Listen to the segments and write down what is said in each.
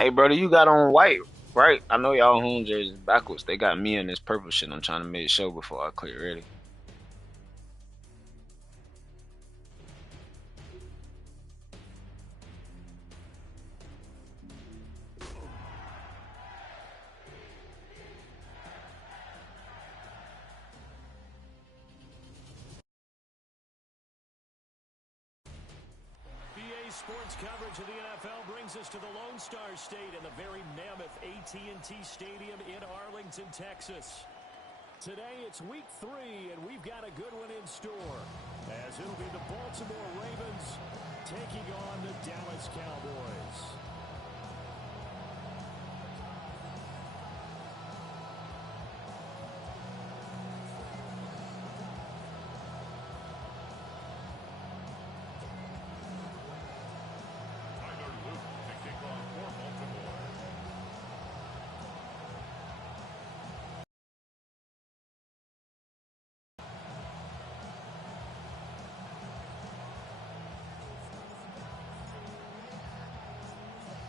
Hey, brother, you got on white, right? I know y'all home jerseys backwards. They got me in this purple shit. I'm trying to make sure before I click ready. BA Sports coverage of the NFL brings us to the Lone Star State and the very mammoth AT&T Stadium in Arlington, Texas. Today it's week 3, and we've got a good one in store, as it'll be the Baltimore Ravens taking on the Dallas Cowboys.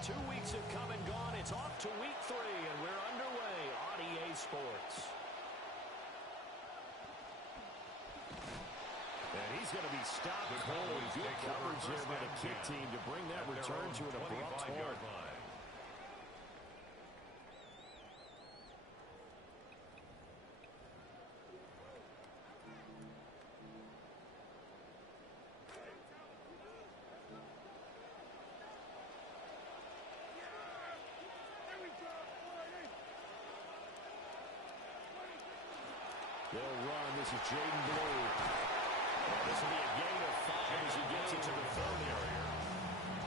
Two weeks have come and gone. It's off to week 3, and we're underway on EA Sports. And he's going to be stopped cold. Good coverage there by the kick team to bring that return to an abrupt halt. They'll run. This is Jaden Blue. This will be a gain of 5 as he gets into the third area.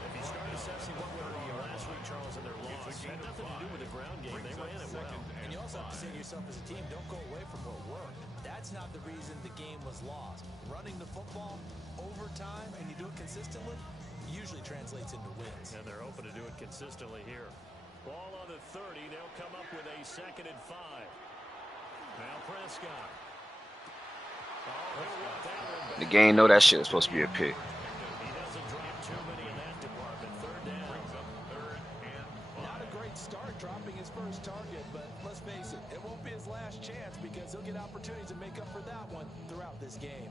If you start assessing what went wrong last week, Charles, and their loss, it had nothing to do with the ground game. They ran it well. And you also have to say to yourself as a team, don't go away from what worked. That's not the reason the game was lost. Running the football, overtime, and you do it consistently, usually translates into wins. And they're open to do it consistently here. Ball on the 30. They'll come up with a 2nd and 5. Now Prescott. The game know that shit is supposed to be a pick. He doesn't drop too many in that department. 3rd down. Not a great start dropping his first target, but let's face it, it won't be his last chance because he'll get opportunities to make up for that one throughout this game.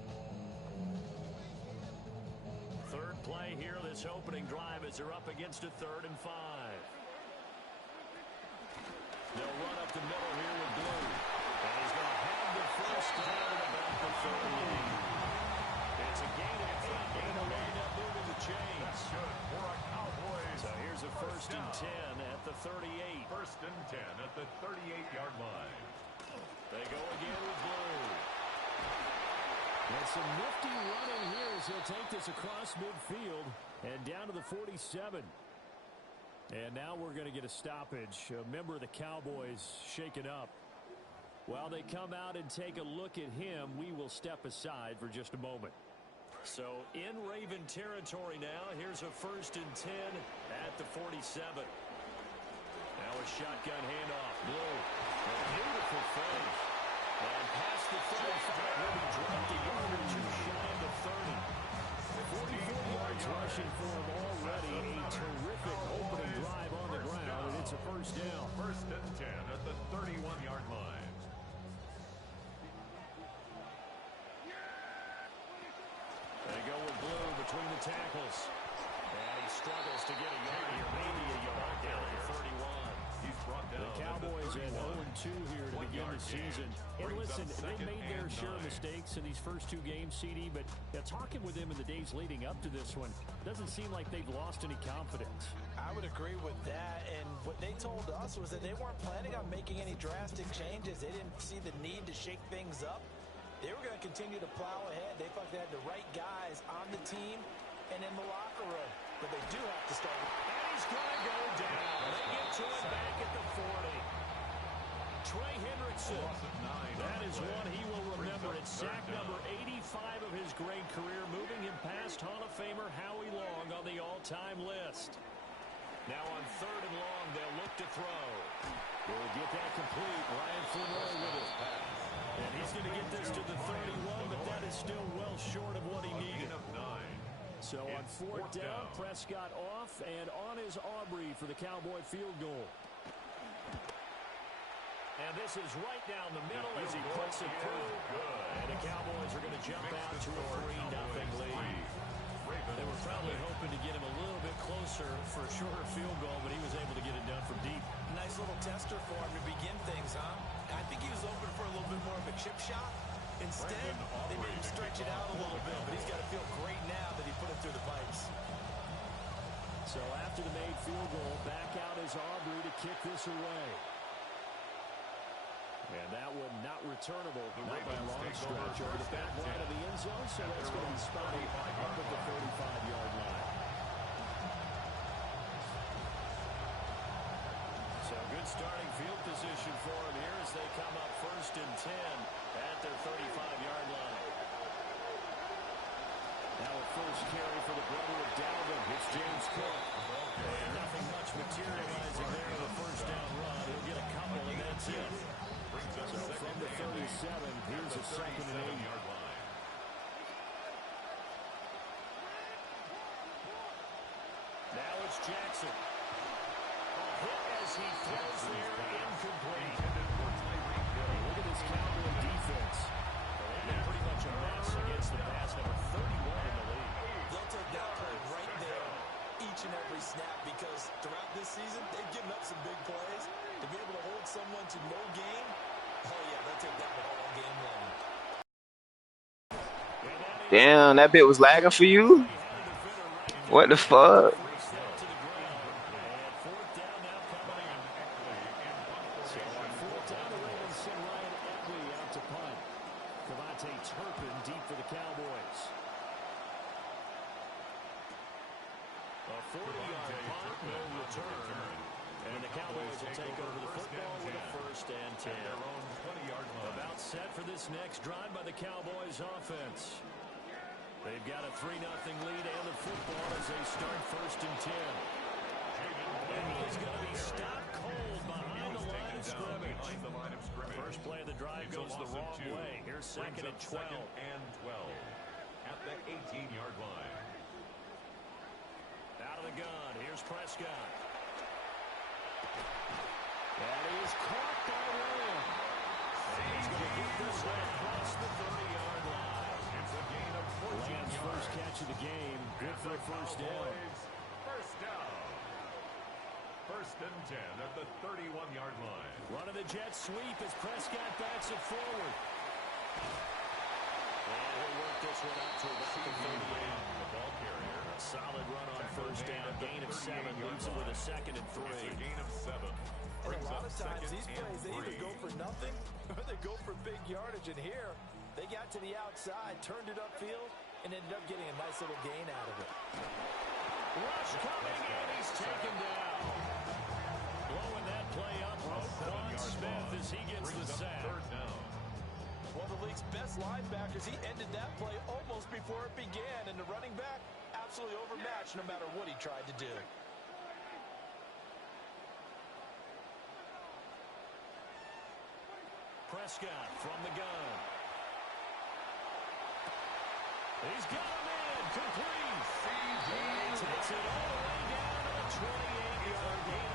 3rd play here, this opening drive as they're up against a 3rd and 5. They'll run up the middle here with Blue. And he's going to have the first down at about the 38. It's a gain of 5. And a line up moving the chains. Good for a Cowboys. So here's a 1st and 10 at the 38. 1st and 10 at the 38-yard line. They go again with Blue. And some nifty running here as he'll take this across midfield and down to the 47. And now we're going to get a stoppage. A member of the Cowboys shaken up. While they come out and take a look at him, we will step aside for just a moment. So in Raven territory now, here's a 1st and 10 at the 47. Now a shotgun handoff. Blue. A beautiful fake. And past the 35, will be dropped a yard or two shy of the 30. 44 yards rushing for him already. A terrific opening drive on the ground, and it's a 1st down. 1st and 10 at the 31-yard line. They go with Blue between the tackles. And he struggles to get a yard here, maybe a yard down at the 31. He's brought down The Cowboys at 0-2 here to begin the season. And listen, they made their share of mistakes in these first 2 games, CD, but talking with them in the days leading up to this one, doesn't seem like they've lost any confidence. I would agree with that, and what they told us was that they weren't planning on making any drastic changes. They didn't see the need to shake things up. They were going to continue to plow ahead. They felt they had the right guys on the team and in the locker room. But they do have to start. And he's going to go down. They get to it back at the 40. Trey Hendrickson. That is one he will remember. It's sack number 85 of his great career, moving him past Hall of Famer Howie Long on the all-time list. Now on 3rd and long, they'll look to throw. We'll get that complete. Ryan Fulmer with it. And he's going to get this to the 31, but that is still well short of what he needed. So on fourth down, Prescott off, and on is Aubrey for the Cowboy field goal. And this is right down the middle as he puts it through. And the Cowboys are going to jump out to a 3-0 lead. They were probably hoping to get him a little bit closer for a shorter field goal, but he was able to get it done from deep. Nice little tester for him to begin things, huh? I think he was open for a little bit more of a chip shot. Instead, they made him stretch it out a little bit, but he's got to feel great now that he put it through the pipes. So after the made field goal, back out is Aubrey to kick this away. And that one not returnable, not by a long stretch, over the back line of the end zone, so that's going to be spotted up at the 35-yard line. So good starting field position for him here as they come up 1st and 10 at their 35-yard line. Now a first carry for the brother of Dalvin. It's James Cook. And nothing much materializing there in the first down run. He'll get a couple, and that's it. So from the 37, here's a 2nd and 8. Now it's Jackson. A hit as he throws there, incomplete. Look at this Cowboy defense. They've been pretty much a mess against the pass, number 31 in the league. They'll take that play right there each and every snap because throughout this season, they've given up some big plays. To be able to hold someone to no gain, oh yeah, they'll take that one all game long. Damn, that bit was lagging for you? What the fuck? About set for this next drive by the Cowboys offense. They've got a 3-0 lead and the football as they start 1st and 10. And he's going to be stopped cold behind the line of scrimmage. First play of the drive goes the wrong way. Here's 2nd and 12. At the 18-yard line. Out of the gun. Here's Prescott. And he is caught by Williams. He's going to get this one across the 30-yard line. It's a gain of 14 Lamb's yards. first catch of the game. Good for a first down. First down. 1st and 10 at the 31-yard line. Running the jet sweep as Prescott backs it forward. And he'll work this one out to about the 38. The ball carrier. A solid run on first down. Gain of 7. Leaves it with a 2nd and 3. It's a gain of 7. And a lot of times, these plays, they either go for nothing or they go for big yardage. And here, they got to the outside, turned it upfield, and ended up getting a nice little gain out of it. Rush coming in. He's taken down. Blowing that play up. Roquan Smith as he gets the sack. One of the league's best linebackers, he ended that play almost before it began. And the running back, absolutely overmatched no matter what he tried to do. Prescott from the gun. He's got him in. Complete. He takes it all the way down to the 28-yard gain.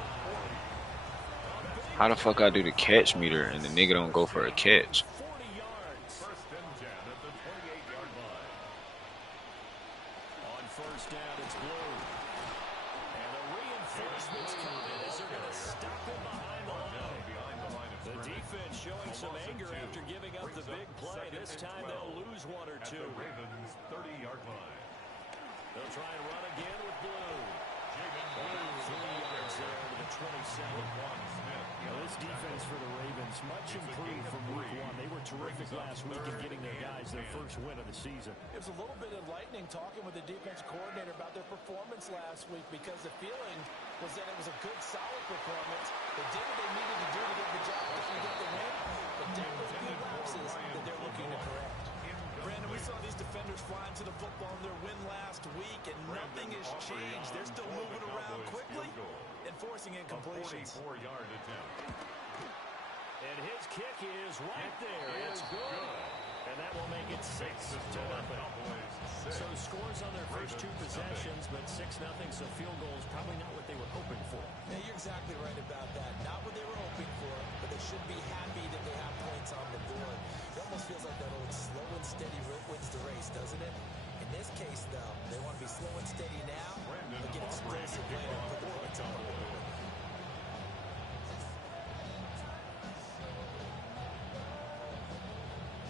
How the fuck I do the catch meter and the nigga don't go for a catch? 40 yards. 1st and 10 at the 28-yard line. On first down, it's Blue. And the reinforcements coming as they're going to stop him behind the line. The defense showing some anger after giving up the big play. This time they'll lose one or two. At the Ravens' 30-yard line. They'll try and run again with Blue. 3 yards there to the 27. This defense for the Ravens, much improved from week 1. They were terrific last week in getting their guys their first win of the season. It was a little bit enlightening talking with the defense coordinator about their performance last week because the feeling was that it was a good, solid performance. They did what they needed to do to get the job done and get the win, but there were a few lapses that they're looking to correct. Brandon, we saw these defenders flying to the football in their win last week, and nothing has changed. They're still moving around quickly and forcing incompletions. 44-yard attempt. And his kick is right there. It's good. And that will make it 6-0. So scores on their first 2 possessions, but 6-0, so field goals probably not what they were hoping for. Yeah, you're exactly right about that. Not what they were hoping for, but they should be happy that they have points on the board. It almost feels like that old slow and steady wins the race, doesn't it? In this case, though, they want to be slow and steady now, but get explosive later and put the points on the board.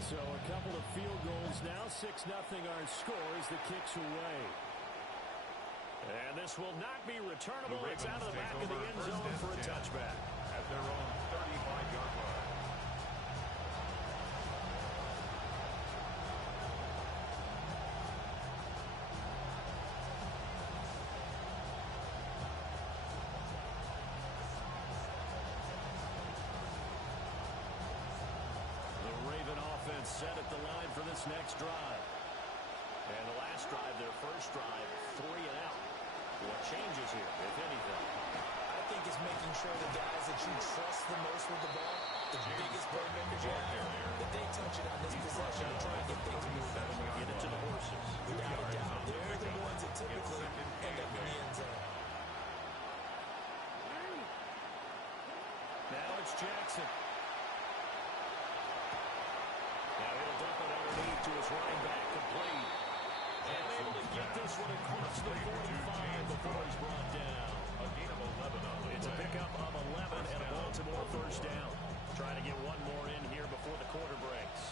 So a couple of field goals now. 6-0 our score as the kick's away. And this will not be returnable. It's out of the back of the end zone for a touchback. At their own 35-yard line. Set at the line for this next drive. And the last drive, their first drive, 3 and out. What changes here, if anything? I think it's making sure the guys that you trust the most with the ball, the biggest playmakers you have, that they touch it on this possession and try to get things moving. Get it to the horses. Without a doubt, they're the ones that typically end up in the end zone. Now it's Jackson. Now he'll dump it underneath to his running back, complete. And able to get this one across the 45 before he's brought down. A gain of 11 on the It's a pickup of 11 and a Baltimore first down. Trying to get one more in here before the quarter breaks.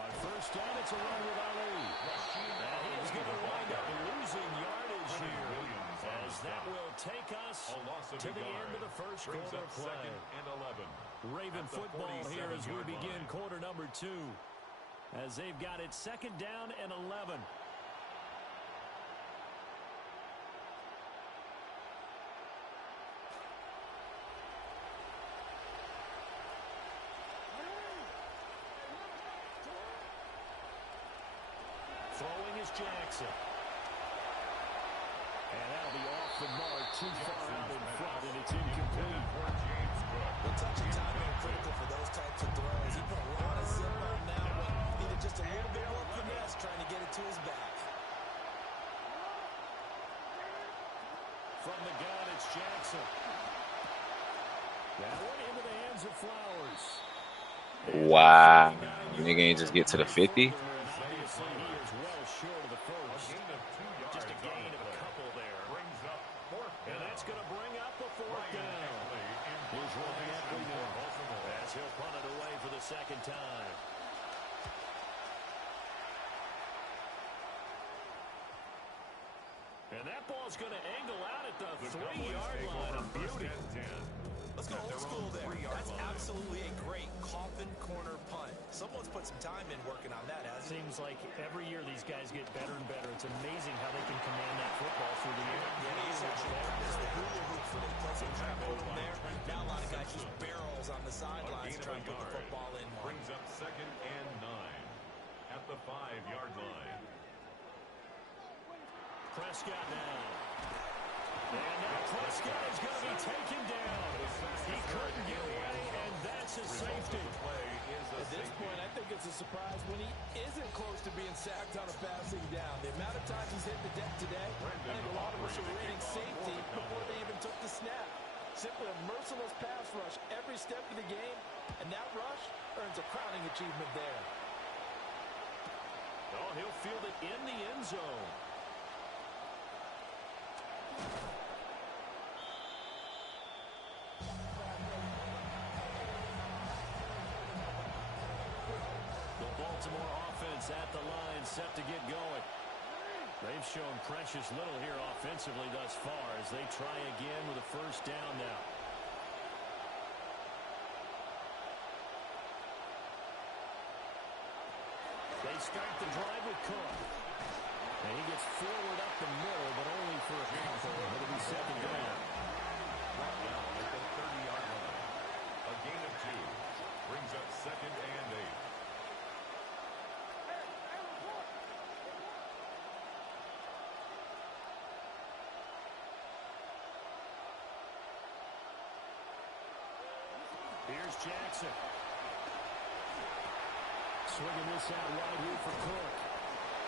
On first down, it's a run with Ali. And he is going to wind up losing yardage here, as that will take us to the end of the first quarter play. Raven football here as we begin quarter number 2, as they've got it 2nd down and 11. Throwing is Jackson. And that'll be off the mark, too far out in front, and it's incomplete. The touch and timing are critical for those types of throws. He put a lot of zip on that one. Needed just a little bit more finesse trying to get it to his back. From the gun, it's Jackson. That went into the hands of Flowers. Wow. Nigga ain't just get to the 50? Obviously, he is well short of the first. Just a gain of a couple there. And that's going to bring up a 4th down. Here's Ryan Eccleston as he'll punt it away for the 2nd time. And that ball's going to angle out at the 3-yard line. A beauty. Let's go old school there. That's absolutely a great coffin corner punt. Someone's put some time in working on that, hasn't he? Seems like every year these guys get better and better. It's amazing how they can command that football through the air. Yeah, he's actually there's the hula hoop for the place and try to put him there. Now a lot of guys just barrels on the sidelines trying to put the football in. Brings up 2nd and 9 at the 5-yard line. Prescott now. And now Prescott is going to be taken down. He couldn't get away, and that's a safety. At this point, I think it's a surprise when he isn't close to being sacked on a passing down. The amount of times he's hit the deck today, I think a lot of us are reading safety before they even took the snap. Simply a merciless pass rush every step of the game, and that rush earns a crowning achievement there. Oh, he'll field it in the end zone. Baltimore offense at the line, set to get going. They've shown precious little here offensively thus far as they try again with a first down now. They start the drive with Cook. And he gets forward up the middle, but only for a couple. It'll be 2nd down. Brought down at the 30-yard line. A gain of 2. Brings up 2nd and 8. Here's Jackson. Swinging this out wide here for Cook.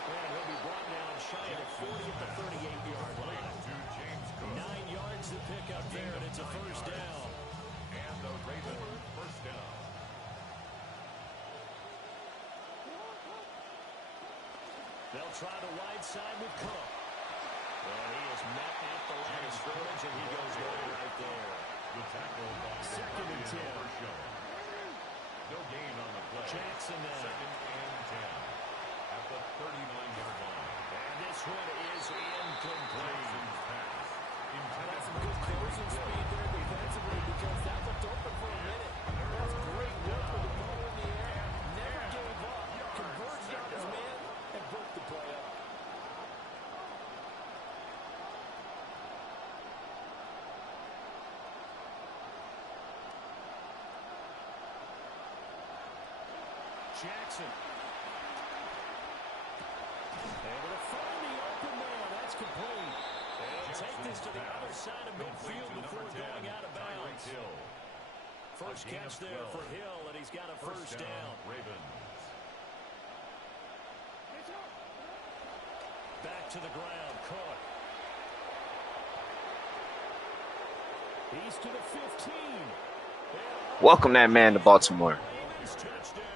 And he'll be brought down shy of the 40 at the 38-yard line. 9 yards to pick up there, and it's a first down. And the Ravens first down. They'll try the wide side with Cook. And he is met at the line of scrimmage, and he goes away right there. The tackle by Second and 10. No gain on the play. Jackson now. Second and 10 at the 39-yard line. And this one is incomplete. Jackson's pass. That's some good closing speed there defensively because that looked open for a minute. That's great work with the ball in the air. Never gave up. Converged on his man and broke the play up. Jackson. Able to find the open man. That's complete. They'll take this to the other side of midfield before going out of bounds. First catch there for Hill, and he's got a first down. Ravens. Back to the ground, Cook. He's to the 15. Welcome that man to Baltimore. Ravens touchdown.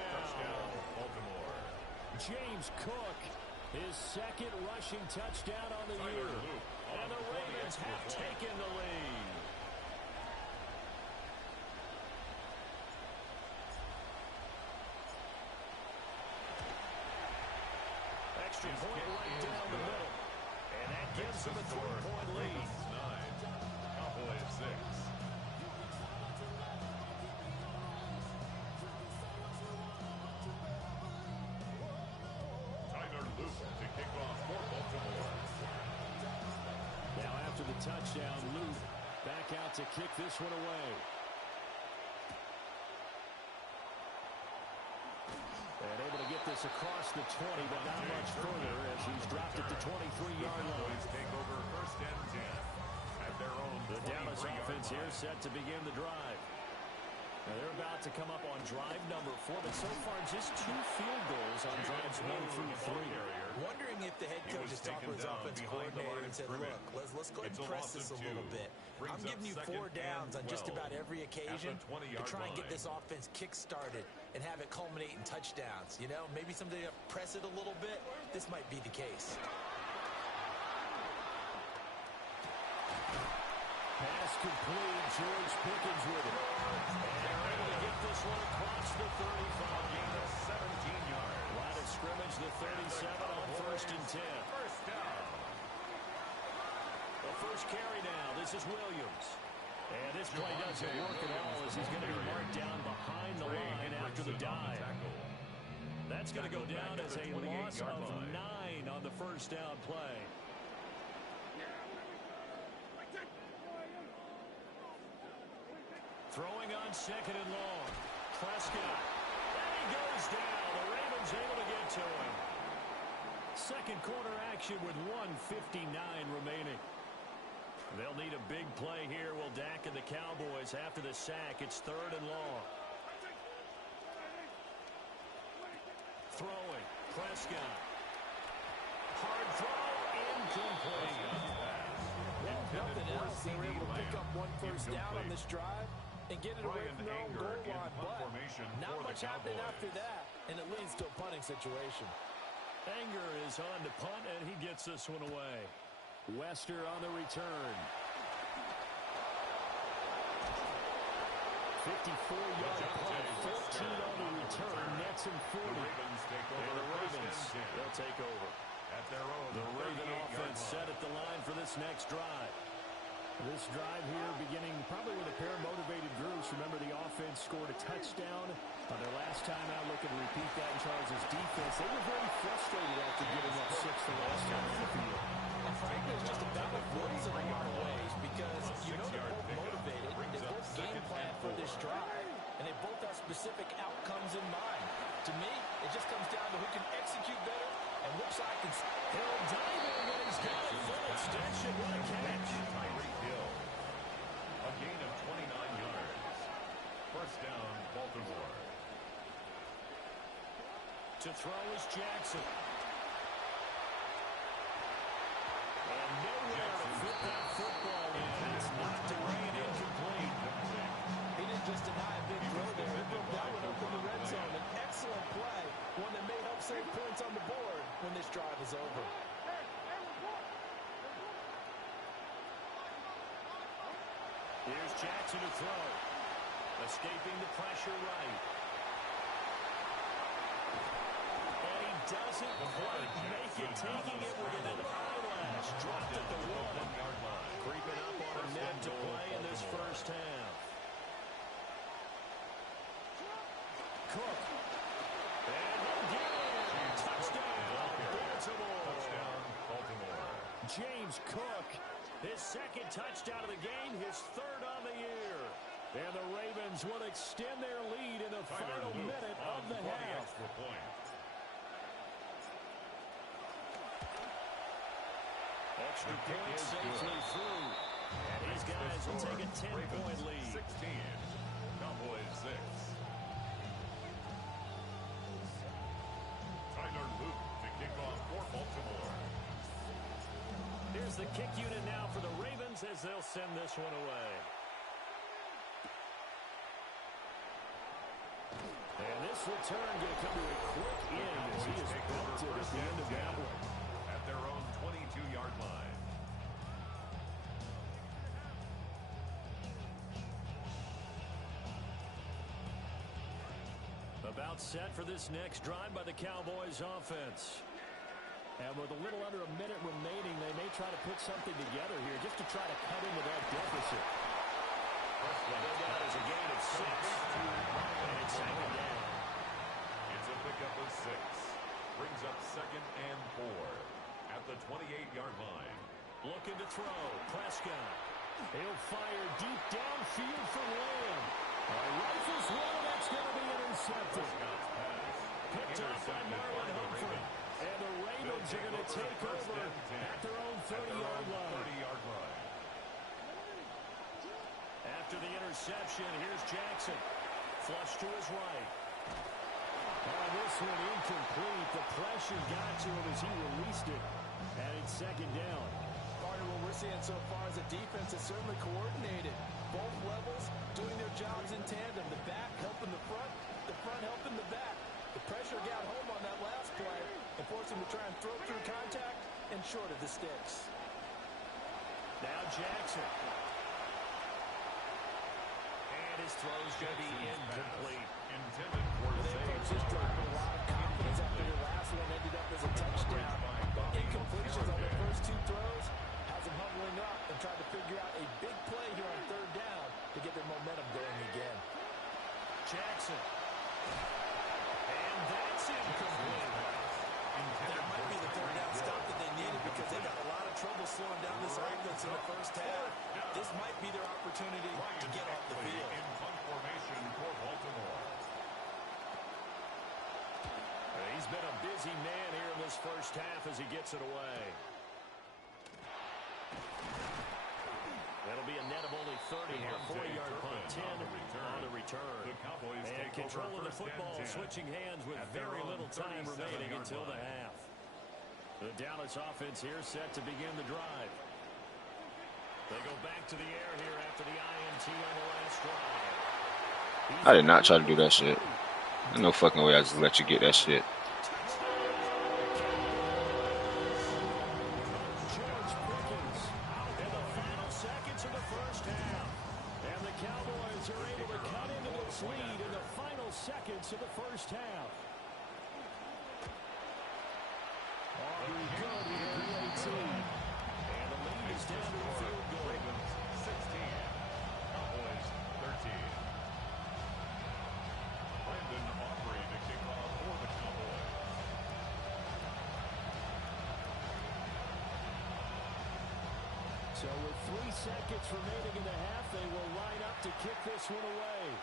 Baltimore. James Cook, his second rushing touchdown on the year. And the Ravens have taken the lead. Extra point right down the middle. And that gives them a 3-point lead. 9. Cowboys 6. Tyler Luke to kick off for Baltimore. Now after the touchdown, Luke back out to kick this one away. And able to get this across the 20, but not much further as he's dropped at the 23-yard line. Cowboys take over first and 10 at their own The Dallas 23-yard offense here line. set to begin the drive. Now they're about to come up on drive number 4, but so far just 2 field goals on drives 1 through 3. Wondering if the head coach has talked with his offensive coordinator and said, look, let's go ahead and press this a little bit. I'm giving you 4 downs on just about every occasion to try and get this offense kick-started and have it culminate in touchdowns. You know, maybe someday to press it a little bit. This might be the case. Pass complete. George Pickens with it. And they're able to get this one across the 35. Gain of 17 yards. Line of scrimmage, the 37 on first and 10. First down. The first carry now. This is Williams. And this play doesn't work at all as he's going to be marked down behind the line after the dive. That's going to go down as a loss of 9 on the first down play. Throwing on second and long. Prescott. And he goes down. The Ravens able to get to him. Second quarter action with 1:59 remaining. They'll need a big play here. Will Dak and the Cowboys after the sack. It's third and long. Throwing. Prescott. Hard throw. Incomplete. Well, nothing else. They were able to pick up 1 first down on this drive and get it away from their own goal line, but not much happening after that, and it leads to a punting situation. Anger is on to punt, and he gets this one away. Wester on the return. 54-yard punt, 14 on the return, nets him 40. The Ravens take over. And the Ravens, first and 10 they'll take over. at their own The Raven 38-yard offense line. set at the line for this next drive. This drive here beginning probably with a pair of motivated groups. Remember, the offense scored a touchdown on their last time out. Looking to repeat that in Charles' defense. They were very frustrated after giving up 6 the last time on the field. And frankly, it's just a battle of wills in a lot of ways because you know they're both motivated. They both game plan for this drive, and they both have specific outcomes in mind. To me, it just comes down to who can execute better and which side can. Hill diving, and he's got a full extension. What a catch. Tyreek Hill. A gain of 29 yards. First down, To throw is Jackson. And nowhere to fit that football in. It's knocked away and incomplete. He didn't just deny a big throw there. He broke that one up in the red zone. An excellent play. One that may help save points on the board when this drive is over. Here's Jackson to throw. Escaping the pressure right. And he doesn't quite make it. Taking it within an eyelash. Dropped at the 1-yard line. Creeping up on a minute to play in this first half. Cook. And again. Touchdown, Baltimore. Touchdown, Baltimore. James Cook, his second touchdown of the game, his third on the year. And the Ravens will extend their lead in the final minute of the half. Extra point. Extra point safely through. And these guys will take a 10-point lead. 16. Cowboys 6. Tyler Luke to kick off for Baltimore. Here's the kick unit now for the Ravens as they'll send this one away. And this return going to come to a quick end as he is belted at the end of that one. At their own 22-yard line. About set for this next drive by the Cowboys offense. And with a little under a minute remaining, they may try to put something together here just to try to cut into that deficit. Well, that is a gain of 6. And it's second down. It's a pickup of 6. Brings up 2nd and 4. At the 28-yard line. Looking to throw. Prescott. He'll fire deep downfield for Lamb. Rifles one, that's going to be intercepted. Picked off by Marlon Humphrey. And the Ravens are going to take over at their own 30-yard line. After the interception, here's Jackson. Flush to his right. This one incomplete. The pressure got to him as he released it. And it's second down. Partner, what we're seeing so far is a defense that's certainly coordinated. Both levels doing their jobs in tandem. The back helping the front helping the back. The pressure got home on that last play and forced him to try and throw through contact and short of the sticks. Now Jackson. And his throw's going to be incomplete. Intended for They approached this drive with a lot of confidence after their last one ended up as a touchdown. But incompletions on their first 2 throws has them huddling up and trying to figure out a big play here on 3rd down to get their momentum going again. Jackson. And that's incomplete. That might be the 3rd down stop that they needed because they got a lot of trouble slowing down this offense in the first half. This might be their opportunity to get off the field. In punt formation for Baltimore. He's been a busy man here in this first half as he gets it away. That'll be a net of only 30 here. 40-yard punt, 10 on the return. The Cowboys And take control over of the first football, and 10. switching hands with At their very own little time 37-yard remaining until the line. half. The Dallas offense here set to begin the drive. They go back to the air here after the INT on the last drive. I did not try to do that shit. There's no fucking way I just let you get that shit. George Pickens in the final seconds of the first half. And the Cowboys are able to cut into this lead in the final seconds of the first half. Aubrey good with a PAT. And the lead is down to a field goal. Ravens 16. Cowboys 13. Brandon Aubrey to kick off for the Cowboys. So with 3 seconds remaining in the half, they will line up to kick this one away.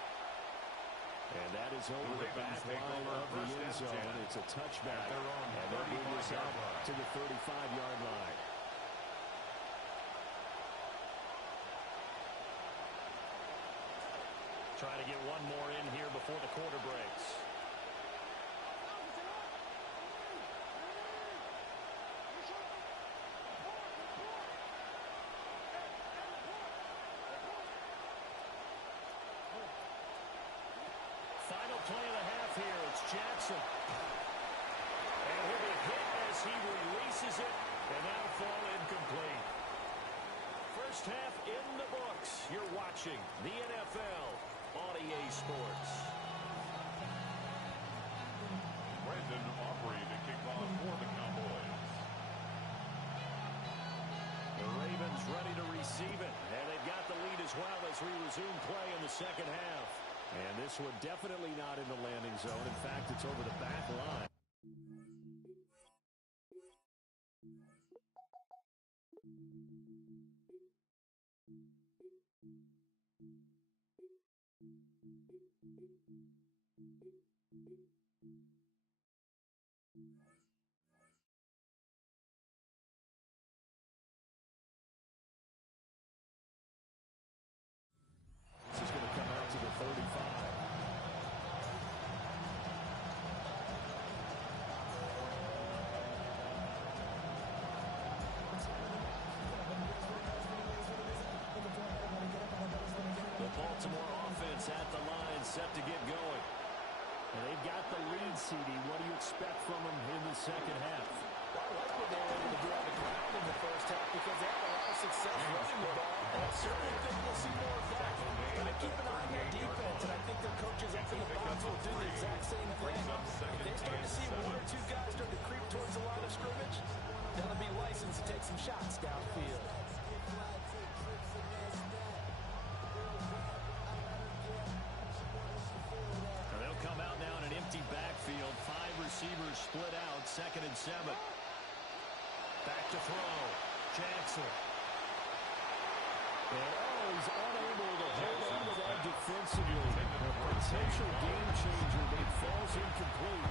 And that is over the back line of the end zone. It's a touchback. And they'll bring this up to the 35-yard line. Trying to get one more in here before the quarter breaks. play of the half here. It's Jackson. And he'll be hit as he releases it, and that'll fall incomplete. First half in the books. You're watching the NFL on EA Sports. Brandon Aubrey to kick off for the Cowboys. The Ravens ready to receive it, and they've got the lead as well as we resume play in the second half. And this one definitely not in the landing zone. In fact, it's over the back line. This is going to come out to the 35. The Baltimore offense at the line, set to get going. And they've got the lead, CD. What do you expect from them in the second half? Well, I like what they were able to do on the ground in the first half because they had a lot of success running the ball. And I certainly think we'll see more of that. But I keep an eye on their defense, and I think their coaches up in the box will do the exact same thing. If they start to see one or two guys start to creep towards the line of scrimmage, they'll be licensed to take some shots downfield. They'll come out now in an empty backfield. 5 receivers split out. 2nd and 7. Back to throw. Jackson. And he's unable to hold on to that defensively. A potential game changer, but it falls incomplete.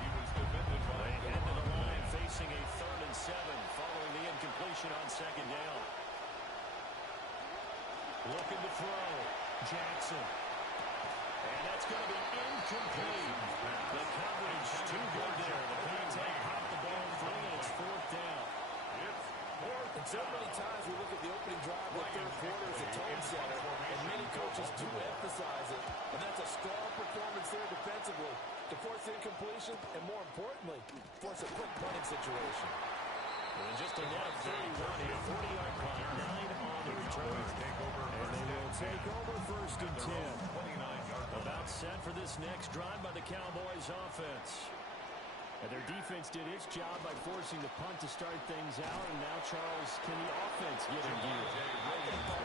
He was defended by They head to the line facing a 3rd and 7 following the incompletion on 2nd down. Looking to throw. Jackson. And that's going to be incomplete. The coverage too good there. The contact popped the ball free, and it's 4th down. And so many times we look at the opening drive of the third quarter as a tone setter, and many coaches do emphasize it. And that's a strong performance there defensively to force incompletion and, more importantly, force a quick punting situation. And just a net of 31 here, 40-yard punt, 9 on the return. And they will take over 1st and 10. About set for this next drive by the Cowboys offense. And their defense did its job by forcing the punt to start things out. And now, Charles, can the offense get in gear?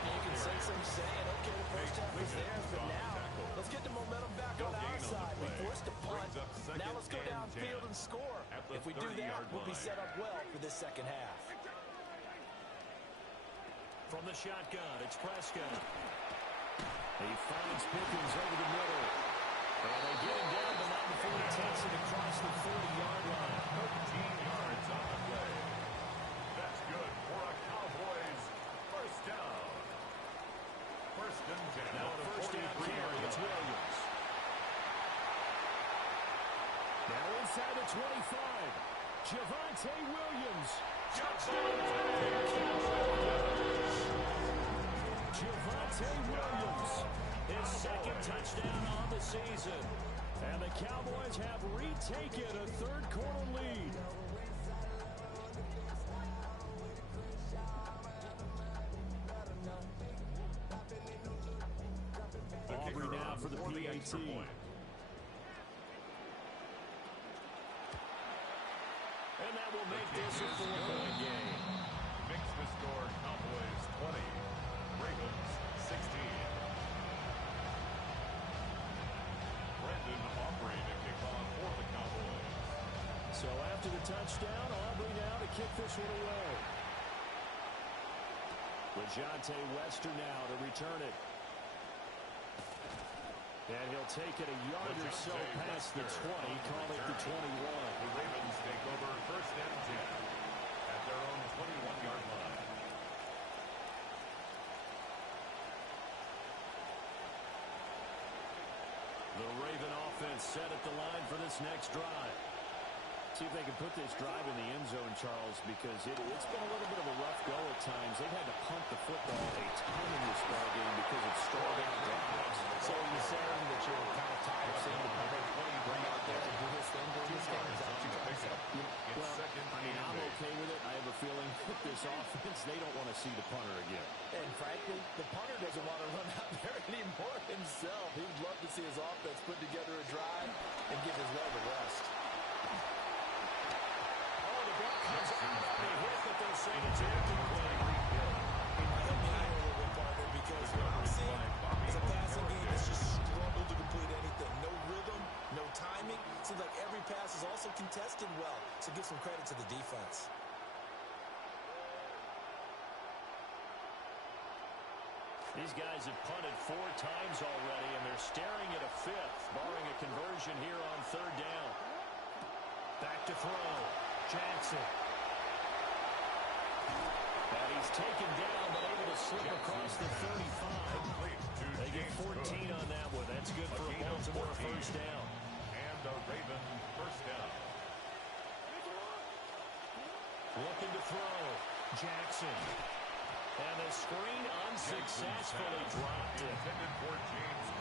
You can say some saying, okay, the first half was theirs, but now let's get the momentum back on our side. We forced a punt. Now let's go downfield and score. If we do that, we'll be set up well for this second half. From the shotgun, it's Prescott. He finds Pickens over the middle. And they get him down, but not before he takes it across the 40-yard line. 13 yards on the play. That's good for a Cowboys first down. 1st and 10. Now the first down carry, it's Williams. Now inside the 25. Javonte Williams. Javonte Williams. His 2nd touchdown on the season. And the Cowboys have retaken a 3rd quarter lead. Aubrey now for the PAT. And that will make this a 4-point game. Makes the score Cowboys 20, Ravens 16. Brandon Aubrey to kick off for the Cowboys. So after the touchdown, Aubrey now to kick this one away. LeJonte Wester now to return it. And he'll take it a yard or so past the 20, call it the 21. The Ravens take over 1st and 10 at their own 21-yard line. The Raven offense set at the line for this next drive. So see if they can put this drive in the end zone, Charles, because it's been a little bit of a rough go at times. They've had to punt the football a ton in this ball game because it's stalled out drives. So you're saying that you're kind of tired of seeing the public run out there and do this thing during this game? Is that what you're trying to say? Well, I mean, I'm okay with it. I have a feeling with this offense, they don't want to see the punter again. And frankly, the punter doesn't want to run out there anymore himself. He'd love to see his offense put together a drive and give his leg a rest. Oh, the block comes out on the hit, but they'll say it's incomplete. Help me out a little bit, partner, because what I'm seeing is a passing game that's just struggled to complete anything. No rhythm, no timing. Seems like every pass is also contested well. So give some credit to the defense. These guys have punted 4 times already, and they're staring at a 5th, barring a conversion here on 3rd down. Back to throw. Jackson. And he's taken down, but able to slip across the 35. They get 14 on that one. That's good for a Baltimore first down. And a Raven first down. Looking to throw. Jackson. And the screen unsuccessfully dropped it.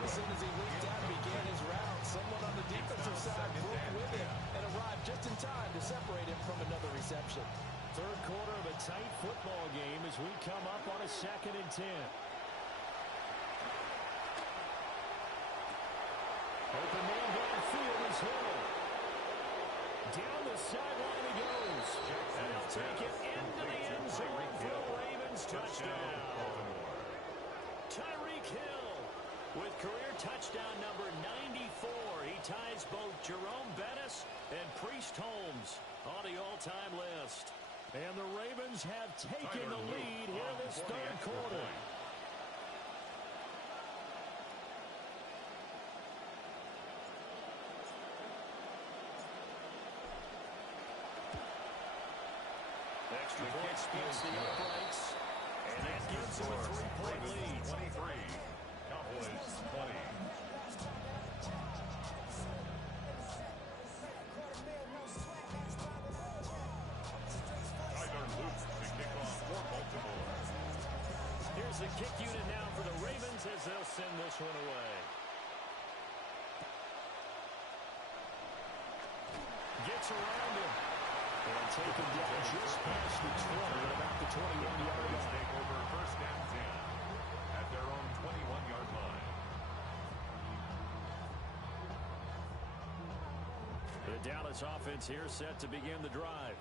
As soon as he reached out and began his route, someone on the defensive side broke with him and arrived just in time to separate him from another reception. 3rd quarter of a tight football game as we come up on a 2nd and 10. Open man downfield is Hill. Down the sideline he goes. And he'll take it into the end zone for the Ravens touchdown. Tyreek Hill with career touchdown number 94. He ties both Jerome Bettis and Priest Holmes on the all-time list. And the Ravens have taken the lead here this 3rd quarter. Extra point splits the uprights. And that gives them a 3-point lead. 23. Cowboys 20. Here's the kick unit now for the Ravens as they'll send this one away. Gets around him. And taken down just past the 20 at about the 21-yard line. Take over 1st and 10 at their own 21-yard line. The Dallas offense here set to begin the drive.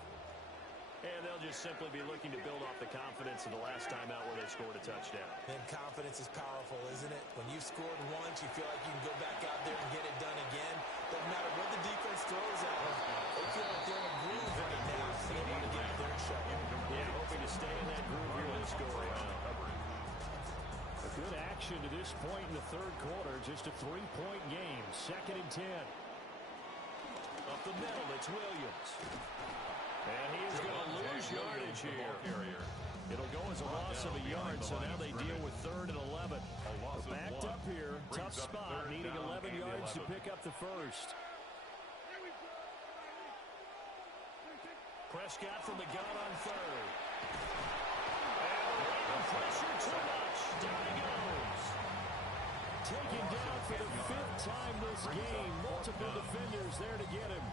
And they'll just simply be looking to build off the confidence of the last time out where they scored a touchdown. And confidence is powerful, isn't it? When you scored once, you feel like you can go back out there and get it done again. Doesn't matter what the defense throws at them. They feel like they're in a groove right now, so they want to get out there and show them. Yeah, hoping to stay in that groove here in the score. A good action to this point in the 3rd quarter. Just a 3-point game. 2nd and 10. Up the middle, it's Williams. And he is going to lose yardage here. It'll go as a loss of a yard, so now they deal with 3rd and 11. We're backed up here. Tough spot, needing 11 yards to pick up the first. Prescott from the gun on 3rd. And the Raven pressure too much. Down he goes. Taken down for the 5th time this game. Multiple defenders there to get him.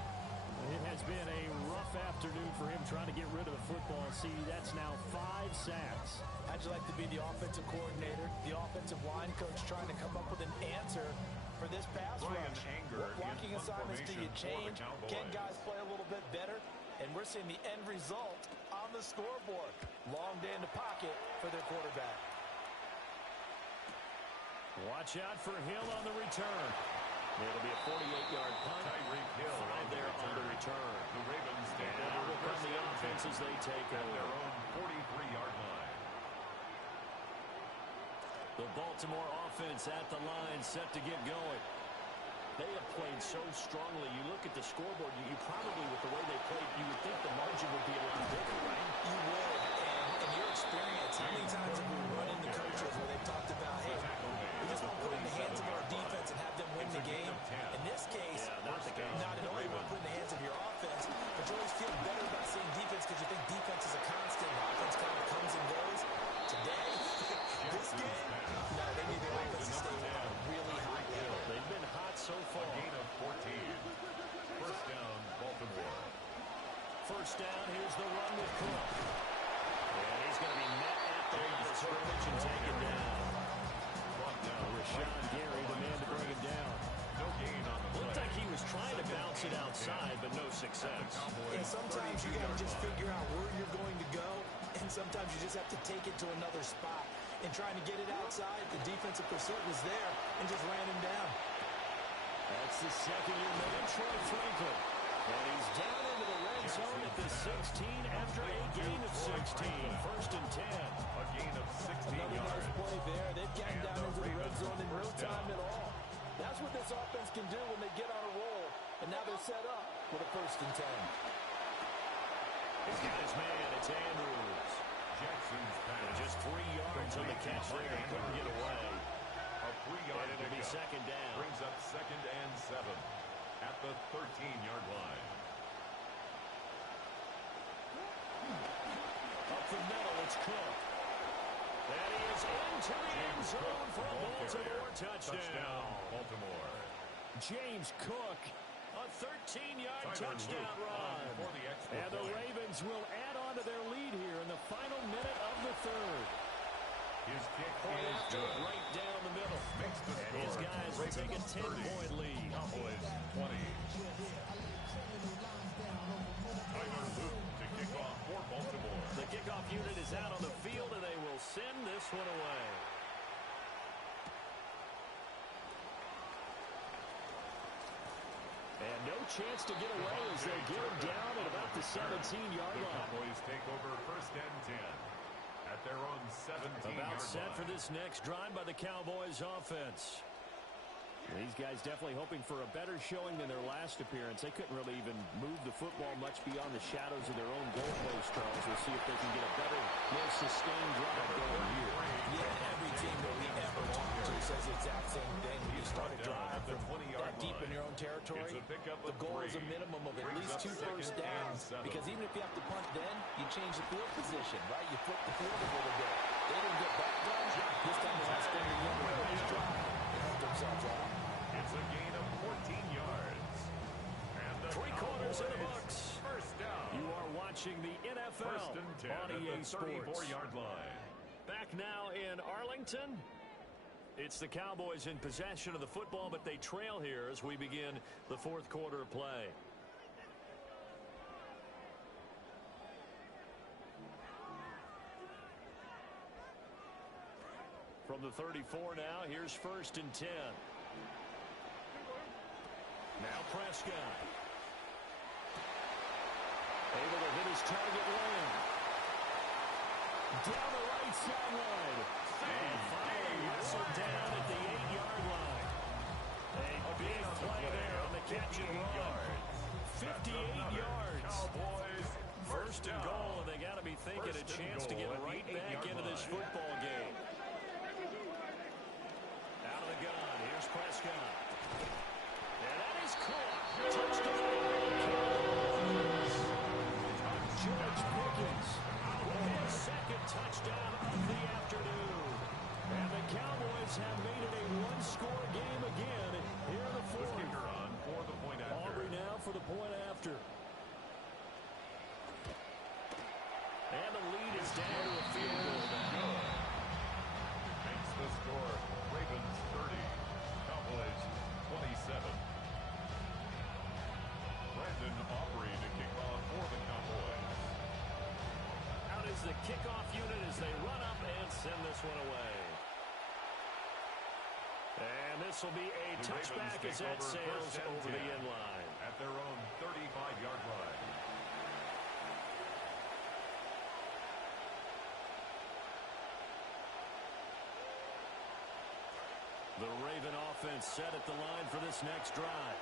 It has been a rough afternoon for him trying to get rid of the football. See, that's now 5 sacks. How'd you like to be the offensive coordinator, the offensive line coach trying to come up with an answer for this pass rush? What blocking assignments do you change? Can guys play a little bit better? And we're seeing the end result on the scoreboard. Long day in the pocket for their quarterback. Watch out for Hill on the return. It'll be a 48-yard punt. Tyreek Hill 5 there on the return. The Ravens take And over will come the offense as they take at their over. own 43-yard line. The Baltimore offense at the line, set to get going. They have played so strongly. You look at the scoreboard, you probably, with the way they played, you would think the margin would be a lot bigger, right? You would. And in your experience, how many times have we run into coaches where they've talked about, hey, we just want to put it in the hands of our defense and have them win the game? In this case, not only will we put it in the hands of your offense, but Here's the run with Cook. And he's going to be met at the line of scrimmage and taken down. Rashawn Gary, the man to bring him down. No gain on the play. Looked like he was trying to bounce it outside, but no success. And sometimes you got to just figure out where you're going to go, and sometimes you just have to take it to another spot. And trying to get it outside, the defensive pursuit was there and just ran him down. That's the second-year man, Troy Franklin. And he's down into the red zone at the 16 after a gain of 16. First and 10. A gain of 16 Another yards. nice play there. They've gotten down into the red zone in no time at all. That's what this offense can do when they get on a roll. And now they're set up for the first and 10. He's got his man. It's Andrews. Jackson's pass. Just 3 yards on the catch there. He couldn't get away. A 3-yard And it'll be pickup. second down. Brings up 2nd and 7 at the 13-yard line. Up the middle, it's Cook. And he is into the end zone for a Baltimore touchdown. Baltimore. James Cook, a 13-yard touchdown run. For the extra And the point. Ravens will add on to their lead here in the final minute of the third. His kick Point is after, good. right down the middle. Makes the And his score. guys will take a 10-point lead. Cowboys 20. Tyler Luke to kick off for Baltimore. The kickoff unit is out on the field, and they will send this one away. And no chance to get away as they get him down at about the 17-yard The line. Cowboys take over 1st and 10 at their own 17-yard About set line. for this next drive by the Cowboys offense. These guys definitely hoping for a better showing than their last appearance. They couldn't really even move the football much beyond the shadows of their own goalpost, Charles. We'll see if they can get a better, more sustained drive going here. Yeah, every team that we ever talked to says the exact same thing. When you start a drive from that deep in your own territory, the goal is a minimum of at least 2 first downs. Because even if you have to punt then, you change the field position, right? You flip the field a little bit. They didn't get that done. This time they have to spend a nice drive. They helped themselves out. It's a gain of 14 yards. And the 3 quarters in the books. First down. You are watching the NFL First and 10 on at EA the Sports. 34-yard line. Back now in Arlington. It's the Cowboys in possession of the football, but they trail here as we begin the fourth quarter of play. From the 34 now, here's 1st and 10. Now Prescott. Able to hit his target lane. Down the right sideline. And finally wrestled down at the 8-yard line. A big play there on the catch and run. 58 yards. Cowboys. First and goal, and they got to be thinking a chance to get right back into this football game. Out of the gun, here's Prescott. And that is caught. Touchdown. George Pickens with his second touchdown of the afternoon. And the Cowboys have made it a one-score game again here in the With fourth. kicker on for the point after. Aubrey now for the point after. And the lead is down to a field goal now. Makes the score. Ravens 30. Cowboys 27. Brandon Aubrey to kick off for the Cowboys. Out is the kickoff unit as they run up and send this one away. And this will be a The touchback Ravens as take that over sails 1st and over the 10 end line. at their own 35-yard line. The Raven offense set at the line for this next drive.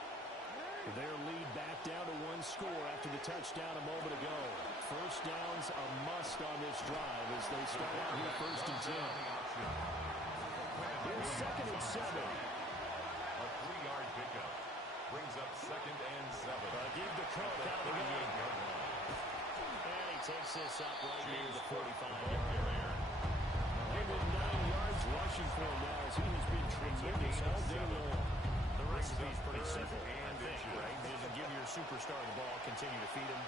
Their lead back down to one score after the touchdown a moment ago. First down's a must on this drive as they start out here 1st and 10. Here's 2nd and 7. A 3-yard pickup brings up 2nd and 7. Give the Cook out of the gun. 38-yard line. And he takes this up right near the 45-yard line. 109 yards rushing for him now as he has been tremendous all day long. The recipe's pretty simple, I think. inches. Right? He doesn't give your superstar the ball, continue to feed him.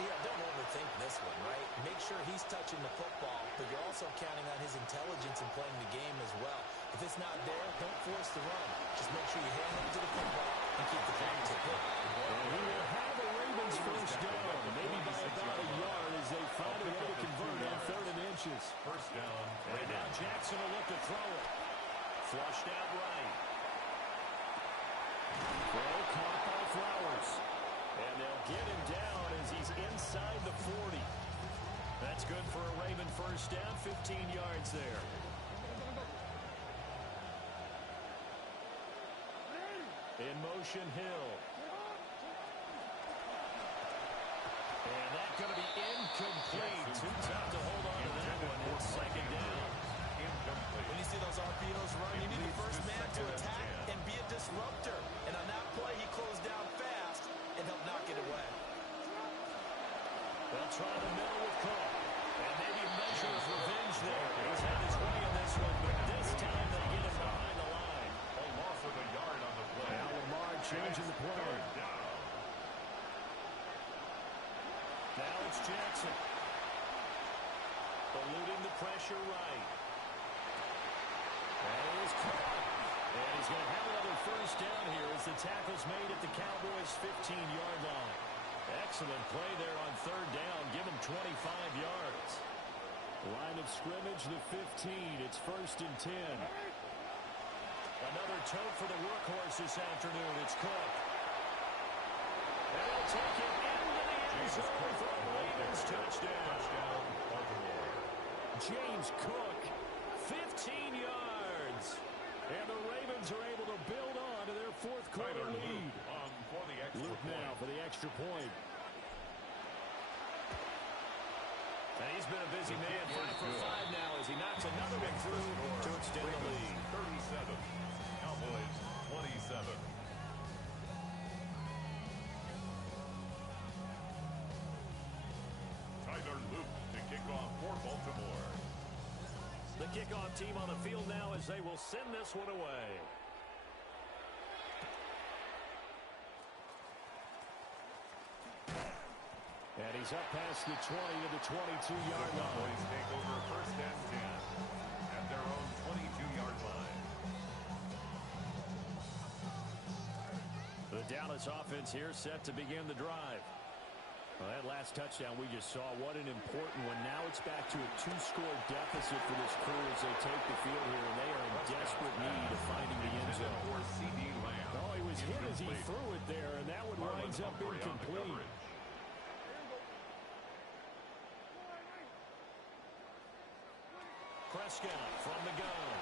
Yeah, don't overthink this one, right? Make sure he's touching the football, but you're also counting on his intelligence in playing the game as well. If it's not there, don't force the run. Just make sure you hang on to the football and keep the clock ticking. And he will have the Ravens first down, maybe by about a yard as they find a way to convert on 3rd and inches. First down. And now Jackson will look to throw it. Flushed out right. Throw caught by Flowers. And they'll get him down as he's inside the 40. That's good for a Raven first down, 15 yards there. In motion, Hill. And that's going to be incomplete. Too tough to hold on to that one. It's 2nd down. When you see those RPOs run, you need the first man to attack and be a disruptor. And on that play, he closed down fast and helped knock it away. They'll try the middle with Cook. And maybe measure his revenge there. He's had his way in this one, but this time they get him behind the line. A loss of a yard on the play. Now Lamar changing the play. Now it's Jackson. Eluding the pressure right. And he's caught. And he's going to have another first down here as the tackle's made at the Cowboys' 15-yard line. Excellent play there on 3rd down. Give him 25 yards. Line of scrimmage, the 15. It's 1st and 10. Another tote for the workhorse this afternoon. It's Cook. And he'll take it into the end zone for a Ravens touchdown. James Cook, 15 yards. And the Ravens are able to build on to their 4th quarter lead. Luke now for the extra point. And he's been a busy man, 5 for 5 now as he knocks another one through to extend the lead. 37. Cowboys 27. Tyler Luke to kick off for Baltimore. The kickoff team on the field now as they will send this one away. And he's up past the 20 to the 22-yard line. Cowboys take over 1st and 10 at their own 22-yard line. The Dallas offense here set to begin the drive. Well, that last touchdown we just saw, what an important one. Now it's back to a 2-score deficit for this crew as they take the field here, and they are in desperate need of finding the end zone. Oh, he was hit as he threw it there, and that one winds up incomplete. Prescott from the gun.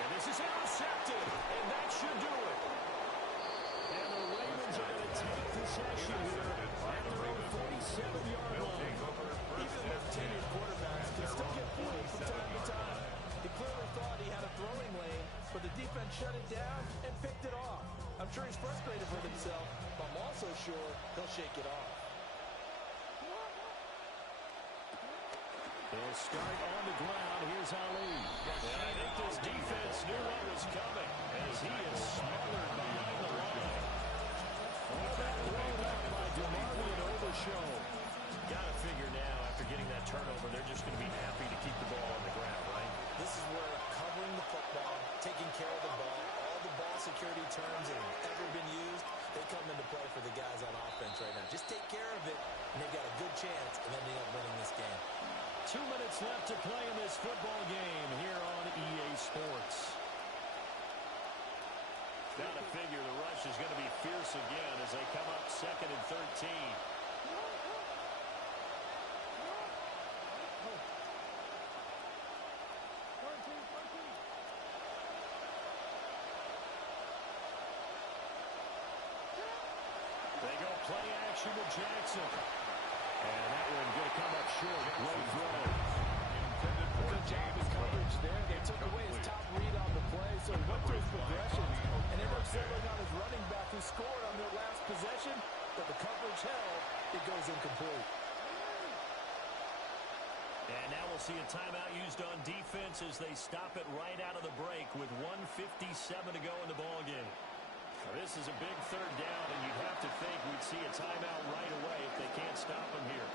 And this is intercepted, and that should do it. And the Ravens are going to take possession here at their own 47-yard line. Even the most tenured quarterbacks can still get fooled from time to time. He clearly thought he had a throwing lane, but the defense shut it down and picked it off. I'm sure he's frustrated with himself, but I'm also sure he'll shake it off. They'll start on the ground. Here's Ali. And I think this defense knew what was coming as he is smothered behind the line. All that thrown up by DeMarvion Overshow. Got to figure now, after getting that turnover, they're just going to be happy to keep the ball on the ground, right? This is where covering the football, taking care of the ball, all the ball security terms that have ever been used, they come into play for the guys on offense right now. Just take care of it, and they've got a good chance of ending up winning this game. 2 minutes left to play in this football game here on EA Sports. Got to figure the rush is going to be fierce again as they come up 2nd and 13. They go play action with Jackson. And that one going to come up short. Great throw. Good job in coverage there. They took away his top read on the play, so he went through his progressions. And they were settling on his running back who scored on their last possession, but the coverage held. It goes incomplete. And now we'll see a timeout used on defense as they stop it right out of the break with 1:57 to go in the ball game. This is a big third down, and you'd have to think we'd see a timeout right away if they can't stop them here.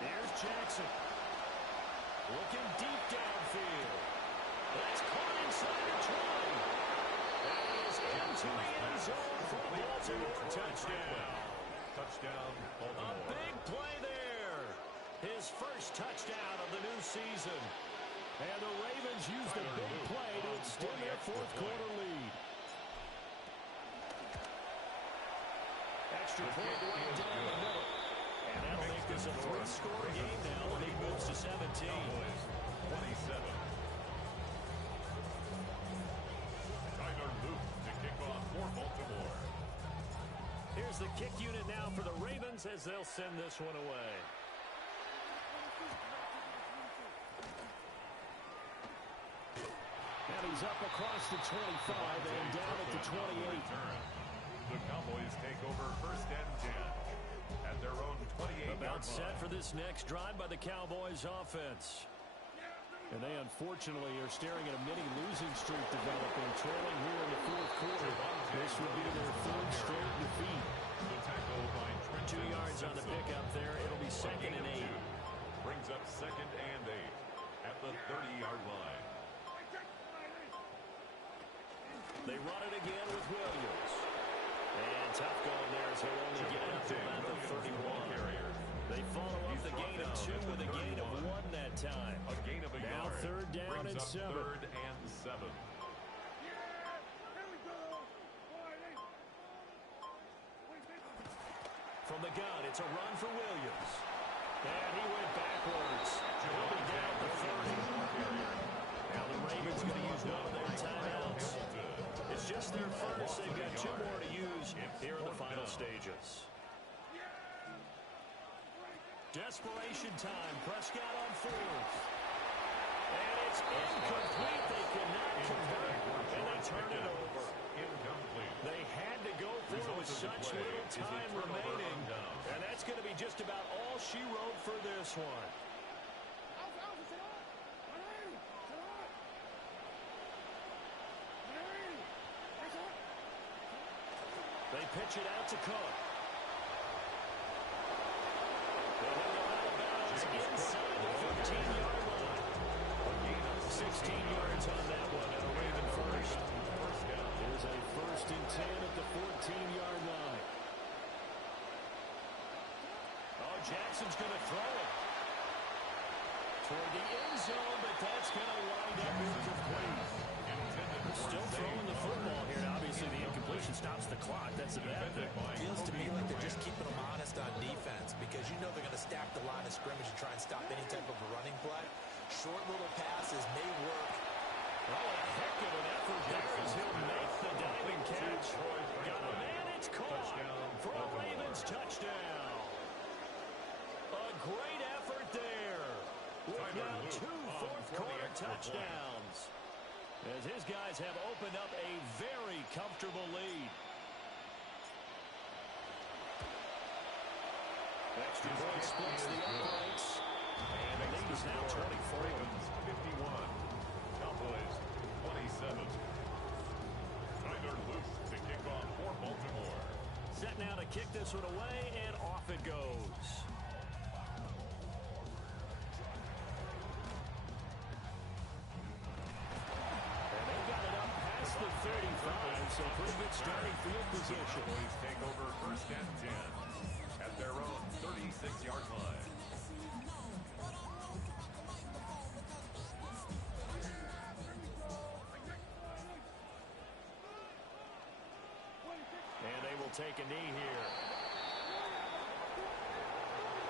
Here's Jackson. Looking deep downfield. That's caught inside the 20. That is into the end zone for a Baltimore touchdown. Touchdown, Baltimore. A big play there. His first touchdown of the new season. And the Ravens used a big play to extend their fourth quarter lead. Extra point right down the middle. And that'll make this a three-score game now. The lead moves to 17. 27. Tyler Luke to kick off for Baltimore. Here's the kick unit now for the Ravens as they'll send this one away. And he's up across the 25 and down at the 28. The Cowboys take over first and 10 at their own 28-yard line. About set for this next drive by the Cowboys offense. And they unfortunately are staring at a mini losing streak developing, trailing here in the fourth quarter. This would be their third straight defeat. The tackle by Trent 2 yards on the pickup there. It'll be second and 8. Brings up second and 8 at the 30-yard line. They run it again with Williams. And tough going there as he'll only get it up to about the 31. They follow up the gain of 2 with a gain of 1 that time. A gain of a now yard. third down and 7. Third and 7. From the gun, it's a run for Williams. And he went backwards. He'll be down the 30. Now the Ravens going to use one of their timeouts. It's just their first. They've got 2 more to use here in the final stages. Desperation time. Prescott on 4th. And it's incomplete. They cannot convert. And they turn it over. Incomplete. They had to go for it with such little time remaining. And that's going to be just about all she wrote for this one. They pitch it out to Cook. Inside the 15-yard line. 16 yards on that one, and a Raven first. Here's a first and 10 at the 14-yard line. Oh, Jackson's going to throw it toward the end zone, but that's going to wind up incomplete. Still throwing the football here. Now, obviously, the incompletion stops the clock. That's a bad thing. Feels to me like they're just keeping them honest on defense because you know they're going to stack the line of scrimmage and try and stop any type of a running play. Short little passes may work. Oh, a heck of an effort there as he'll make the diving catch. Got a man, it's caught for a Ravens touchdown. A great effort there with now 2 fourth-quarter touchdowns. As his guys have opened up a very comfortable lead. Extra point splits the uprights. And the lead is now 24. Ravens 51. Cowboys 27. Tyler Luce to kick off for Baltimore. Set now to kick this one away, and off it goes. The 35, so pretty good starting field position. Boys take over first and 10 at their own 36-yard line. And they will take a knee here.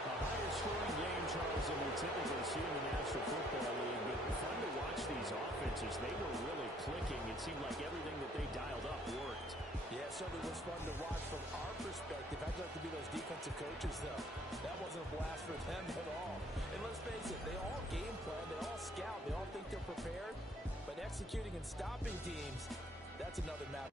A higher scoring game, Charles, than we typically see in the National Football League, but fun to watch these offenses. They were really clicking. It seemed like everything that they dialed up worked. Yeah, it certainly was fun to watch from our perspective. I'd like to be those defensive coaches, though. That wasn't a blast for them at all. And let's face it, they all game plan, they all scout, they all think they're prepared. But executing and stopping teams, That's another match.